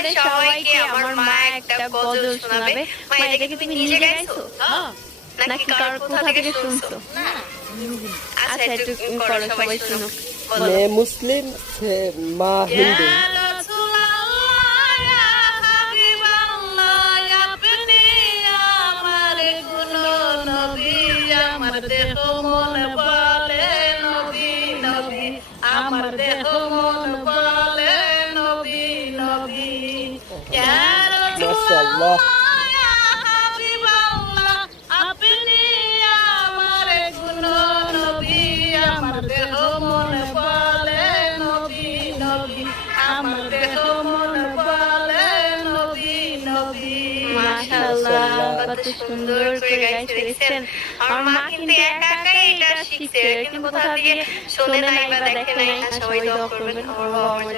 আপনাদের সবাইকে আমার মা একটা গজল শোনাবে। মা, এটা কি তুমি নিজে গাইছো নাকি কারো কোথা থেকে শুনছো? আচ্ছা, একটু করো, সবাই শুনুক। मैं मुस्लिम से माँ हिंदू। আমার দেহ মন বলে নবী নবী, আমার দেহ মন বলে নবী নবী। ইয়া माशाअल्लाह। ইয়া হাবিবাল্লাহ, আপনি আমার গুণ নবী, আমার দেহ মন বলে নবী নবী, আমার দেহ মন বলে নবী নবী। মাশাআল্লাহ, কত সুন্দর করে গাইতে দেখছেন। আমার মা কিন্তু একা একাই এটা শিখছে, কিন্তু কোথা থেকে শোনে নাই বা দেখে নাই। সবাই দোয়া করবেন আমার বাবা আমার